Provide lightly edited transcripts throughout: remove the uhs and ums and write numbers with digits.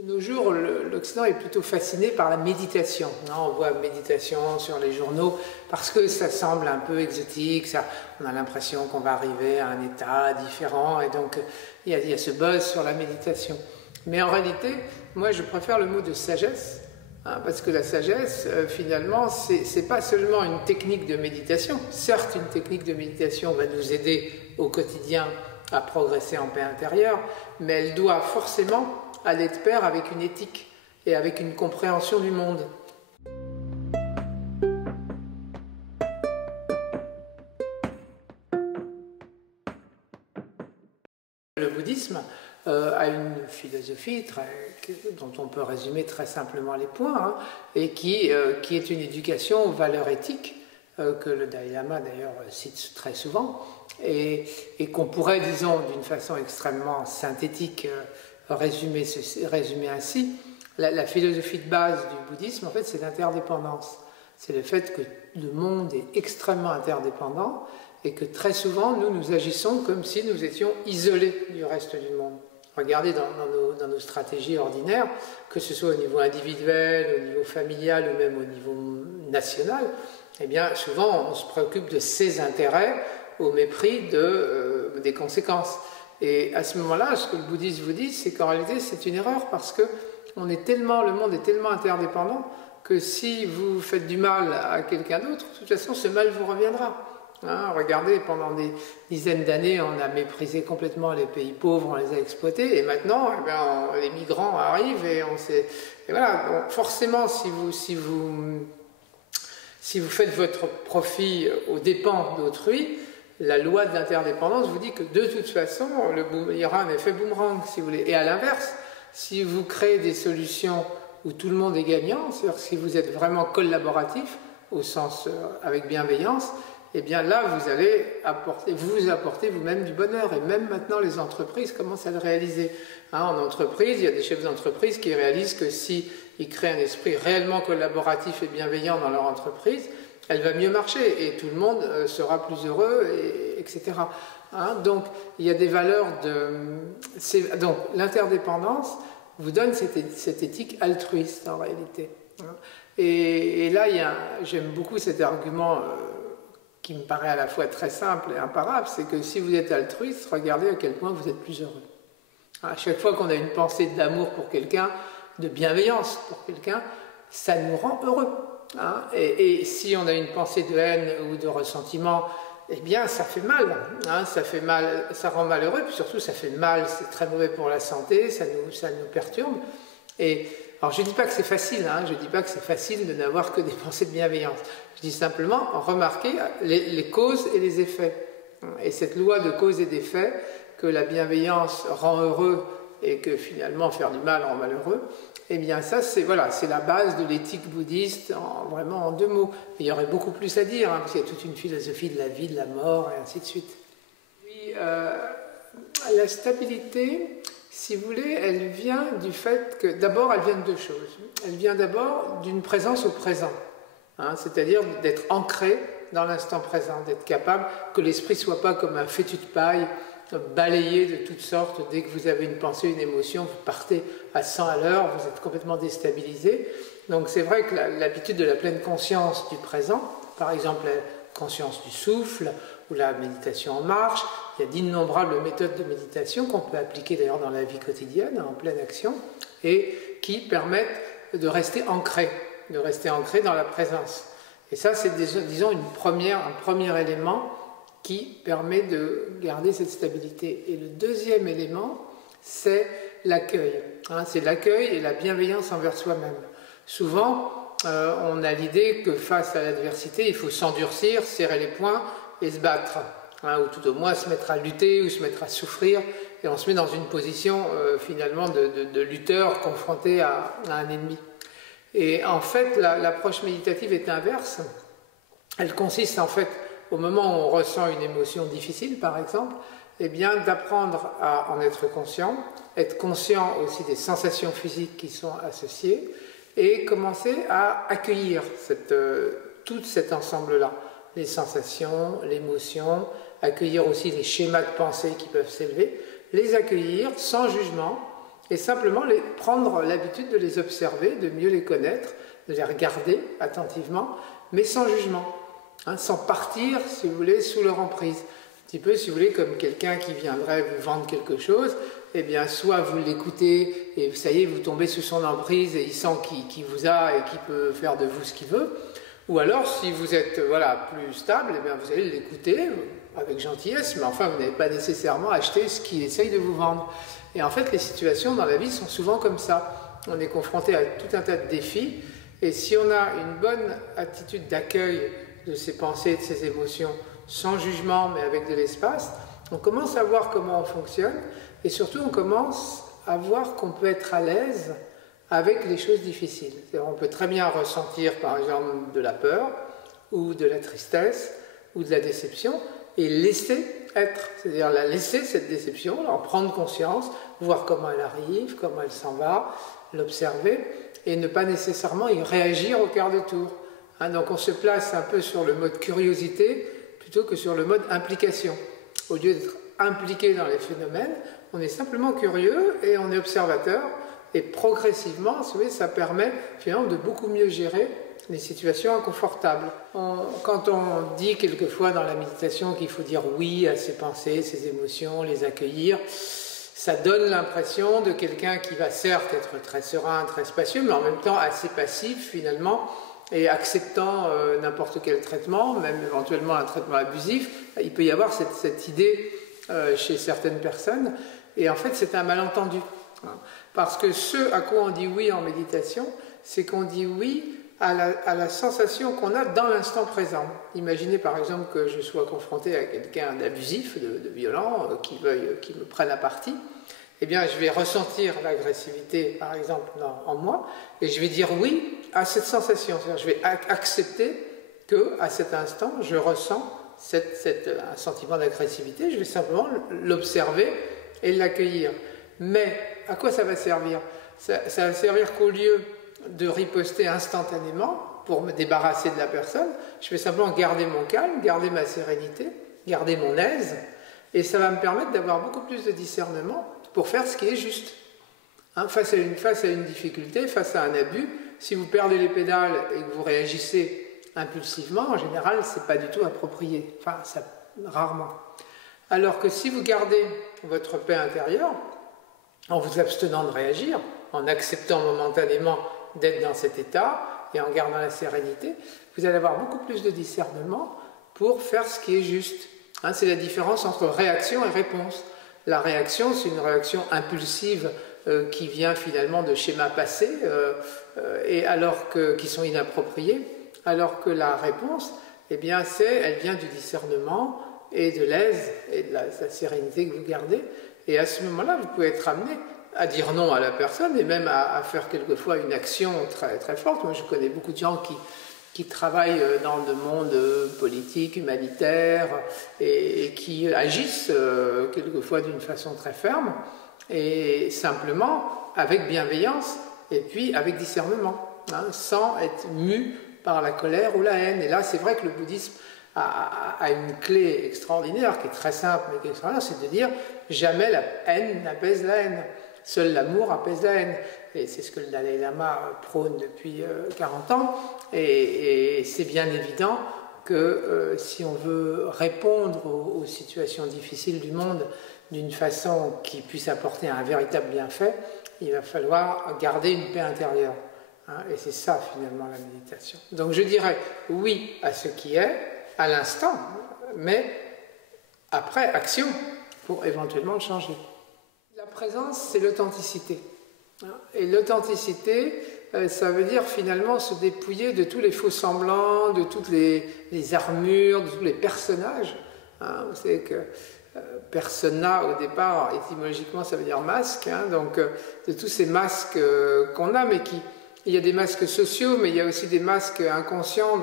De nos jours, l'Occident est plutôt fasciné par la méditation. On voit méditation sur les journaux parce que ça semble un peu exotique, on a l'impression qu'on va arriver à un état différent et donc il y a ce buzz sur la méditation. Mais en réalité, moi je préfère le mot de sagesse, parce que la sagesse, finalement, c'est pas seulement une technique de méditation. Certes, une technique de méditation va nous aider au quotidien à progresser en paix intérieure, mais elle doit forcément aller de pair avec une éthique et avec une compréhension du monde. Le bouddhisme a une philosophie dont on peut résumer très simplement les points, et qui est une éducation aux valeurs éthiques, que le Dalai Lama d'ailleurs cite très souvent, et qu'on pourrait, disons, d'une façon extrêmement synthétique, résumer ainsi. La philosophie de base du bouddhisme, en fait, c'est l'interdépendance. C'est le fait que le monde est extrêmement interdépendant et que très souvent, nous agissons comme si nous étions isolés du reste du monde. Regardez dans nos stratégies ordinaires, que ce soit au niveau individuel, au niveau familial ou même au niveau national, eh bien, souvent, on se préoccupe de ses intérêts au mépris des conséquences. Et à ce moment-là, ce que le bouddhisme vous dit, c'est qu'en réalité, c'est une erreur parce que le monde est tellement interdépendant que si vous faites du mal à quelqu'un d'autre, de toute façon, ce mal vous reviendra. Regardez, pendant des dizaines d'années, on a méprisé complètement les pays pauvres, on les a exploités, et maintenant, les migrants arrivent et voilà. Donc, forcément, si vous faites votre profit aux dépens d'autrui, la loi de l'interdépendance vous dit que de toute façon, il y aura un effet boomerang, si vous voulez. Et à l'inverse, si vous créez des solutions où tout le monde est gagnant, c'est-à-dire si vous êtes vraiment collaboratif, au sens avec bienveillance, eh bien là, vous allez apporter vous-même du bonheur. Et même maintenant, les entreprises commencent à le réaliser. En entreprise, il y a des chefs d'entreprise qui réalisent que s'ils créent un esprit réellement collaboratif et bienveillant dans leur entreprise, elle va mieux marcher et tout le monde sera plus heureux, etc. Donc, il y a des valeurs donc, l'interdépendance vous donne cette éthique altruiste, en réalité. Et là, j'aime beaucoup cet argument qui me paraît à la fois très simple et imparable, c'est que si vous êtes altruiste, regardez à quel point vous êtes plus heureux. À chaque fois qu'on a une pensée d'amour pour quelqu'un, de bienveillance pour quelqu'un, ça nous rend heureux. Et si on a une pensée de haine ou de ressentiment, eh bien ça fait mal, ça fait mal, ça rend malheureux, puis surtout ça fait mal, c'est très mauvais pour la santé, ça nous perturbe. Alors je ne dis pas que c'est facile, je ne dis pas que c'est facile de n'avoir que des pensées de bienveillance. Je dis simplement, remarquez les causes et les effets. Et cette loi de cause et d'effet, que la bienveillance rend heureux et que finalement faire du mal rend malheureux, eh bien ça c'est la base de l'éthique bouddhiste, vraiment en deux mots. Et il y aurait beaucoup plus à dire, parce qu'il y a toute une philosophie de la vie, de la mort, et ainsi de suite. Puis, la stabilité, si vous voulez, elle vient du fait que, d'abord, elle vient de deux choses. Elle vient d'abord d'une présence au présent, c'est-à-dire d'être ancré dans l'instant présent, d'être capable que l'esprit ne soit pas comme un fétu de paille, balayé de toutes sortes. Dès que vous avez une pensée, une émotion, vous partez à 100 à l'heure, vous êtes complètement déstabilisé. Donc c'est vrai que l'habitude de la pleine conscience du présent, par exemple la conscience du souffle ou la méditation en marche, il y a d'innombrables méthodes de méditation qu'on peut appliquer d'ailleurs dans la vie quotidienne, en pleine action, et qui permettent de rester ancré dans la présence. Et ça, c'est, disons, un premier élément qui permet de garder cette stabilité. Et le deuxième élément, c'est l'accueil. C'est l'accueil et la bienveillance envers soi-même. Souvent, on a l'idée que face à l'adversité, il faut s'endurcir, serrer les poings et se battre. Ou tout au moins se mettre à lutter ou se mettre à souffrir. Et on se met dans une position finalement de lutteur confronté à un ennemi. Et en fait, l'approche méditative est inverse. Elle consiste en fait, au moment où on ressent une émotion difficile, par exemple, eh bien, d'apprendre à en être conscient aussi des sensations physiques qui sont associées, et commencer à accueillir tout cet ensemble-là, les sensations, l'émotion, accueillir aussi les schémas de pensée qui peuvent s'élever, les accueillir sans jugement, et simplement prendre l'habitude de les observer, de mieux les connaître, de les regarder attentivement, mais sans jugement, hein, sans partir, si vous voulez, sous leur emprise. Un petit peu, si vous voulez, comme quelqu'un qui viendrait vous vendre quelque chose, eh bien, soit vous l'écoutez et ça y est, vous tombez sous son emprise et il sent qu'il vous a et qu'il peut faire de vous ce qu'il veut. Ou alors, si vous êtes voilà, plus stable, eh bien, vous allez l'écouter avec gentillesse, mais enfin, vous n'avez pas nécessairement acheté ce qu'il essaye de vous vendre. Et en fait, les situations dans la vie sont souvent comme ça. On est confronté à tout un tas de défis, et si on a une bonne attitude d'accueil de ses pensées et de ses émotions, sans jugement, mais avec de l'espace, on commence à voir comment on fonctionne, et surtout, on commence à voir qu'on peut être à l'aise avec les choses difficiles. On peut très bien ressentir, par exemple, de la peur, ou de la tristesse, ou de la déception, et laisser être, c'est-à-dire la laisser cette déception, en prendre conscience, voir comment elle arrive, comment elle s'en va, l'observer, et ne pas nécessairement y réagir au quart de tour. Hein, donc on se place un peu sur le mode curiosité plutôt que sur le mode implication. Au lieu d'être impliqué dans les phénomènes, on est simplement curieux et on est observateur, et progressivement, vous savez, ça permet finalement de beaucoup mieux gérer les situations inconfortables. Quand on dit quelquefois dans la méditation qu'il faut dire oui à ses pensées, ses émotions, les accueillir, ça donne l'impression de quelqu'un qui va certes être très serein, très spacieux, mais en même temps assez passif finalement, et acceptant n'importe quel traitement, même éventuellement un traitement abusif. Il peut y avoir cette idée chez certaines personnes, et en fait c'est un malentendu. Parce que ce à quoi on dit oui en méditation, c'est qu'on dit oui à la sensation qu'on a dans l'instant présent. Imaginez par exemple que je sois confronté à quelqu'un d'abusif, de violent, qui me prenne à partie. Eh bien, je vais ressentir l'agressivité, par exemple, en moi, et je vais dire oui à cette sensation. C'est-à-dire, je vais accepter qu'à cet instant, je ressens un sentiment d'agressivité. Je vais simplement l'observer et l'accueillir. Mais à quoi ça va servir? Ça va servir qu'au lieu de riposter instantanément pour me débarrasser de la personne, je vais simplement garder mon calme, garder ma sérénité, garder mon aise, et ça va me permettre d'avoir beaucoup plus de discernement pour faire ce qui est juste. Hein, face à une difficulté, face à un abus, si vous perdez les pédales et que vous réagissez impulsivement, en général, ce n'est pas du tout approprié. Enfin, rarement. Alors que si vous gardez votre paix intérieure, en vous abstenant de réagir, en acceptant momentanément d'être dans cet état et en gardant la sérénité, vous allez avoir beaucoup plus de discernement pour faire ce qui est juste. Hein, c'est la différence entre réaction et réponse. La réaction, c'est une réaction impulsive qui vient finalement de schémas passés qui sont inappropriés, alors que la réponse, eh bien, elle vient du discernement et de l'aise et de la sérénité que vous gardez. Et à ce moment-là, vous pouvez être amené à dire non à la personne et même à faire quelquefois une action très, très forte. Moi, je connais beaucoup de gens qui travaillent dans le monde politique, humanitaire et qui agissent quelquefois d'une façon très ferme et simplement avec bienveillance et puis avec discernement, hein, sans être mu par la colère ou la haine. Et là, c'est vrai que le bouddhisme a une clé extraordinaire qui est très simple mais qui est extraordinaire, c'est de dire jamais la haine n'apaise la haine. Seul l'amour apaise la haine. Et c'est ce que le Dalai Lama prône depuis 40 ans. Et c'est bien évident que si on veut répondre aux situations difficiles du monde d'une façon qui puisse apporter un véritable bienfait, il va falloir garder une paix intérieure. Hein, et c'est ça finalement la méditation. Donc je dirais oui à ce qui est, à l'instant, mais après action pour éventuellement le changer. La présence, c'est l'authenticité. Et l'authenticité, ça veut dire finalement se dépouiller de tous les faux semblants, de toutes les armures, de tous les personnages. Hein, vous savez que persona, au départ, étymologiquement, ça veut dire masque. Hein, donc, de tous ces masques qu'on a, mais il y a des masques sociaux, mais il y a aussi des masques inconscients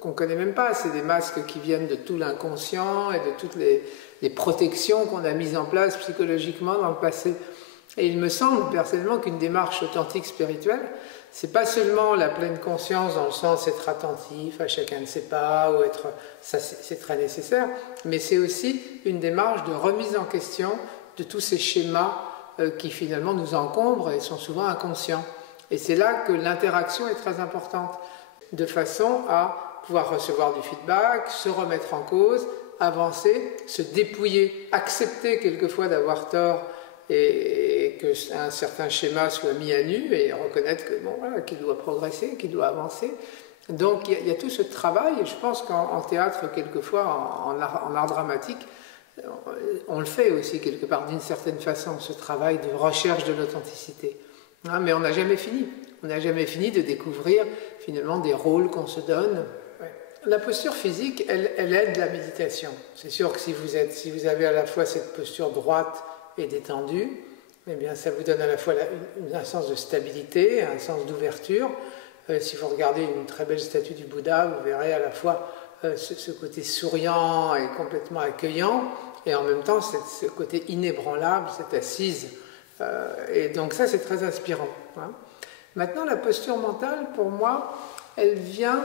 qu'on ne connaît même pas. C'est des masques qui viennent de tout l'inconscient et de toutes les protections qu'on a mises en place psychologiquement dans le passé. Et il me semble personnellement qu'une démarche authentique spirituelle, c'est pas seulement la pleine conscience dans le sens être attentif à chacun de ses pas, ou ça c'est très nécessaire, mais c'est aussi une démarche de remise en question de tous ces schémas qui finalement nous encombrent et sont souvent inconscients. Et c'est là que l'interaction est très importante, de façon à pouvoir recevoir du feedback, se remettre en cause, avancer, se dépouiller, accepter quelquefois d'avoir tort et qu'un certain schéma soit mis à nu et reconnaître que, bon, voilà, qu'il doit progresser, qu'il doit avancer. Donc il y a tout ce travail, et je pense qu'en théâtre, quelquefois, en art dramatique, on le fait aussi quelque part d'une certaine façon, ce travail de recherche de l'authenticité. Hein, mais on n'a jamais fini. On n'a jamais fini de découvrir finalement des rôles qu'on se donne. Ouais. La posture physique, elle aide la méditation. C'est sûr que si vous avez à la fois cette posture droite et détendue, eh bien ça vous donne à la fois un sens de stabilité, un sens d'ouverture. Si vous regardez une très belle statue du Bouddha, vous verrez à la fois ce côté souriant et complètement accueillant, et en même temps ce côté inébranlable, cette assise. Et donc ça, c'est très inspirant. Hein. Maintenant, la posture mentale, pour moi, elle vient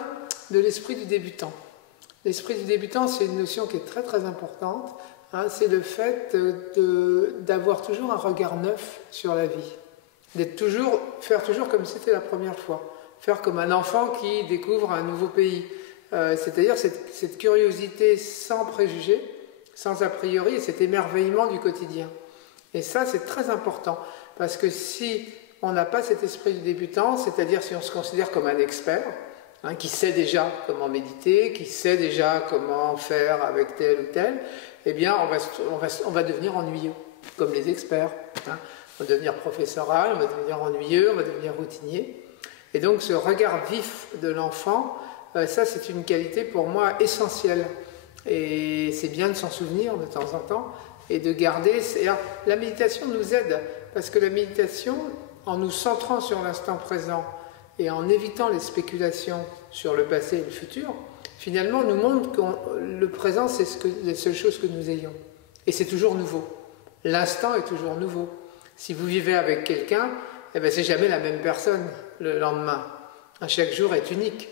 de l'esprit du débutant. L'esprit du débutant, c'est une notion qui est très très importante. Hein, c'est le fait d'avoir toujours un regard neuf sur la vie. Faire toujours comme si c'était la première fois. Faire comme un enfant qui découvre un nouveau pays. C'est-à-dire cette curiosité sans préjugés, sans a priori, et cet émerveillement du quotidien. Et ça, c'est très important, parce que si on n'a pas cet esprit du débutant, c'est-à-dire si on se considère comme un expert, hein, qui sait déjà comment méditer, qui sait déjà comment faire avec tel ou tel, eh bien, on va devenir ennuyeux, comme les experts. Hein. On va devenir professoral, on va devenir ennuyeux, on va devenir routinier. Et donc, ce regard vif de l'enfant, ça, c'est une qualité pour moi essentielle. Et c'est bien de s'en souvenir de temps en temps et de garder. Alors, la méditation nous aide, parce que la méditation, en nous centrant sur l'instant présent et en évitant les spéculations sur le passé et le futur, finalement, nous montre que le présent, c'est les seules choses que nous ayons. Et c'est toujours nouveau. L'instant est toujours nouveau. Si vous vivez avec quelqu'un, eh bien, c'est jamais la même personne le lendemain. Chaque jour est unique.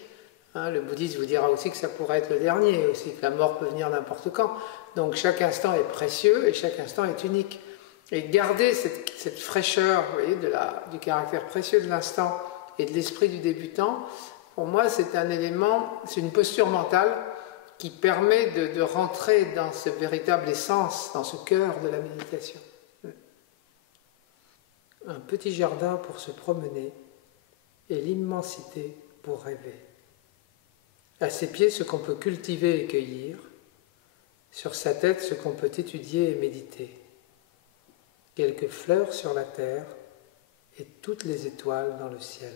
Hein, le bouddhiste vous dira aussi que ça pourrait être le dernier, aussi que la mort peut venir n'importe quand. Donc chaque instant est précieux et chaque instant est unique. Et garder cette fraîcheur, vous voyez, du caractère précieux de l'instant et de l'esprit du débutant, pour moi c'est un élément, c'est une posture mentale qui permet de rentrer dans ce véritable essence, dans ce cœur de la méditation. Un petit jardin pour se promener et l'immensité pour rêver. À ses pieds, ce qu'on peut cultiver et cueillir, sur sa tête, ce qu'on peut étudier et méditer. Quelques fleurs sur la terre et toutes les étoiles dans le ciel.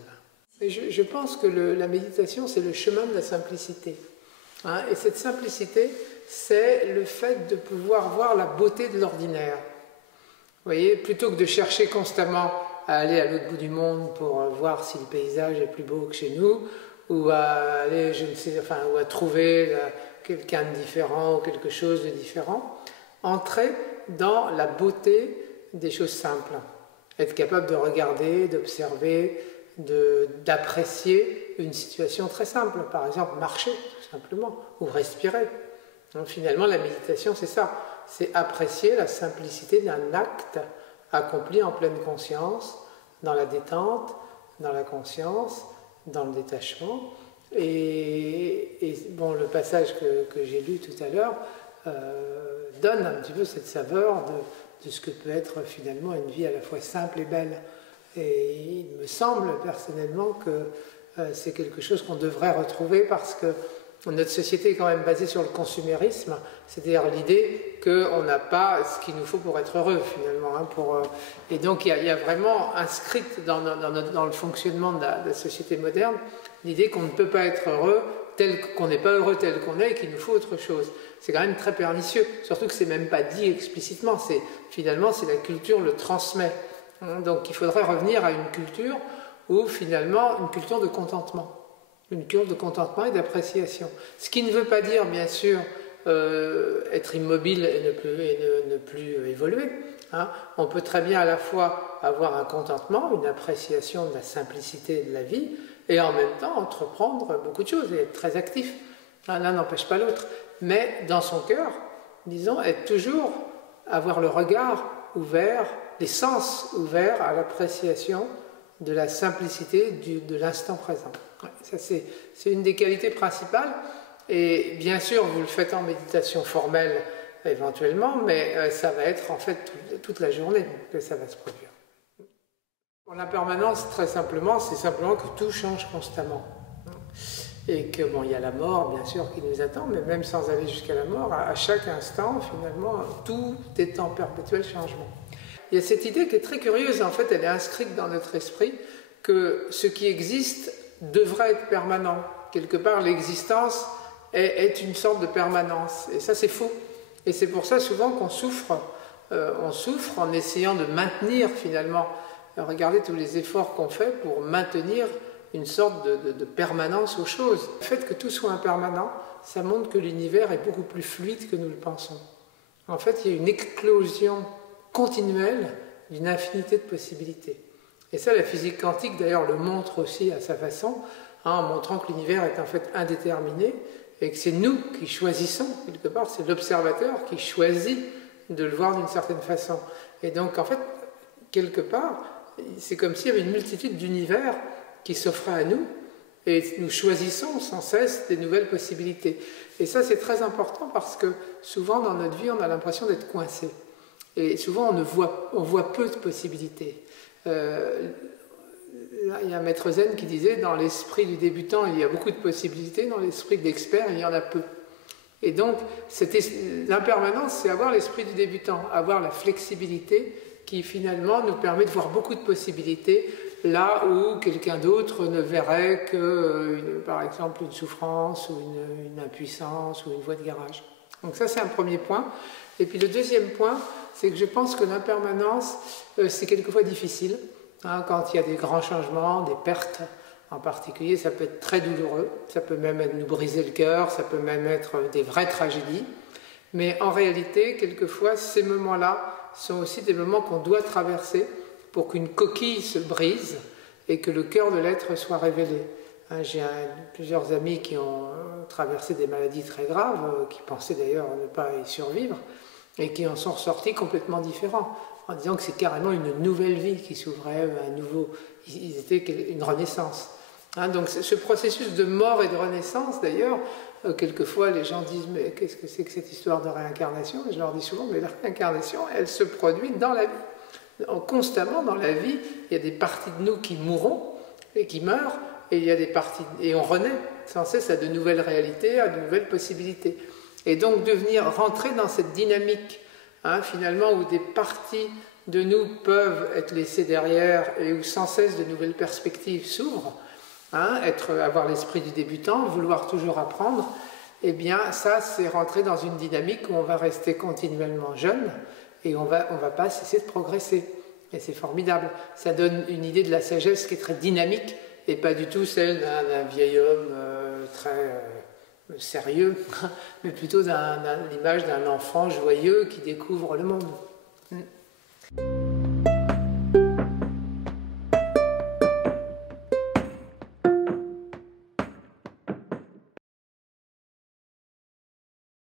Et je pense que la méditation, c'est le chemin de la simplicité. Hein, et cette simplicité, c'est le fait de pouvoir voir la beauté de l'ordinaire. Vous voyez, plutôt que de chercher constamment à aller à l'autre bout du monde pour voir si le paysage est plus beau que chez nous, ou à aller, ou à trouver quelqu'un de différent ou quelque chose de différent, entrer dans la beauté des choses simples. Être capable de regarder, d'observer, d'apprécier une situation très simple. Par exemple, marcher, tout simplement, ou respirer. Donc, finalement, la méditation, c'est ça. C'est apprécier la simplicité d'un acte accompli en pleine conscience, dans la détente, dans la conscience, dans le détachement. Et bon, le passage que j'ai lu tout à l'heure donne un petit peu cette saveur de ce que peut être finalement une vie à la fois simple et belle. Et il me semble personnellement que c'est quelque chose qu'on devrait retrouver, parce que notre société est quand même basée sur le consumérisme, c'est-à-dire l'idée qu'on n'a pas ce qu'il nous faut pour être heureux finalement. Hein, et donc il y a vraiment inscrite dans le fonctionnement de la société moderne l'idée qu'on ne peut pas être heureux, qu'on n'est pas heureux tel qu'on est et qu'il nous faut autre chose. C'est quand même très pernicieux, surtout que c'est même pas dit explicitement, finalement c'est la culture le transmet. Donc il faudrait revenir à une culture où finalement une culture de contentement. Une culture de contentement et d'appréciation. Ce qui ne veut pas dire, bien sûr, être immobile et ne plus évoluer. Hein. On peut très bien à la fois avoir un contentement, une appréciation de la simplicité de la vie, et en même temps entreprendre beaucoup de choses et être très actif. L'un n'empêche pas l'autre. Mais dans son cœur, disons, avoir le regard ouvert les sens ouverts à l'appréciation de la simplicité de l'instant présent. Ouais, ça, c'est une des qualités principales. Et bien sûr, vous le faites en méditation formelle éventuellement, mais ça va être en fait toute la journée que ça va se produire. Pour l'impermanence, très simplement, c'est simplement que tout change constamment. Et que, bon, il y a la mort, bien sûr, qui nous attend, mais même sans aller jusqu'à la mort, à chaque instant, finalement, tout est en perpétuel changement. Il y a cette idée qui est très curieuse, en fait, elle est inscrite dans notre esprit, que ce qui existe devrait être permanent. Quelque part, l'existence est une sorte de permanence. Et ça, c'est faux. Et c'est pour ça, souvent, qu'on souffre. On souffre en essayant de maintenir, finalement, regardez tous les efforts qu'on fait pour maintenir une sorte de permanence aux choses. Le fait que tout soit impermanent, ça montre que l'univers est beaucoup plus fluide que nous le pensons. En fait, il y a une éclosion continuelle d'une infinité de possibilités. Et ça, la physique quantique, d'ailleurs, le montre aussi à sa façon, en montrant que l'univers est en fait indéterminé et que c'est nous qui choisissons, quelque part, c'est l'observateur qui choisit de le voir d'une certaine façon. Et donc, en fait, quelque part, c'est comme s'il y avait une multitude d'univers qui s'offrait à nous, et nous choisissons sans cesse des nouvelles possibilités. Et ça, c'est très important parce que souvent dans notre vie, on a l'impression d'être coincé. Et souvent, on voit peu de possibilités. Il y a un maître zen qui disait, dans l'esprit du débutant, il y a beaucoup de possibilités, dans l'esprit de l'expert, il y en a peu. Et donc, l'impermanence, c'est avoir l'esprit du débutant, avoir la flexibilité qui finalement nous permet de voir beaucoup de possibilités là où quelqu'un d'autre ne verrait que, par exemple, une souffrance ou une impuissance ou une voie de garage. Donc ça, c'est un premier point. Et puis le deuxième point, c'est que je pense que l'impermanence, c'est quelquefois difficile. Hein, quand il y a des grands changements, des pertes en particulier, ça peut être très douloureux, ça peut même nous briser le cœur, ça peut même être des vraies tragédies. Mais en réalité, quelquefois, ces moments-là sont aussi des moments qu'on doit traverser pour qu'une coquille se brise et que le cœur de l'être soit révélé. J'ai plusieurs amis qui ont traversé des maladies très graves, qui pensaient d'ailleurs ne pas y survivre, et qui en sont ressortis complètement différents, en disant que c'est carrément une nouvelle vie qui s'ouvrait, ils étaient une renaissance. Donc ce processus de mort et de renaissance, d'ailleurs, quelquefois les gens disent « mais qu'est-ce que c'est que cette histoire de réincarnation ?» Et je leur dis souvent « mais la réincarnation, elle se produit dans la vie. Constamment dans la vie, il y a des parties de nous qui mourront et qui meurent, et il y a des parties et on renaît sans cesse à de nouvelles réalités, à de nouvelles possibilités. Et donc de venir rentrer dans cette dynamique, finalement, où des parties de nous peuvent être laissées derrière et où sans cesse de nouvelles perspectives s'ouvrent, avoir l'esprit du débutant, vouloir toujours apprendre, eh bien ça c'est rentrer dans une dynamique où on va rester continuellement jeune et on va pas cesser de progresser. Et c'est formidable. Ça donne une idée de la sagesse qui est très dynamique et pas du tout celle d'un vieil homme très sérieux, mais plutôt l'image d'un enfant joyeux qui découvre le monde.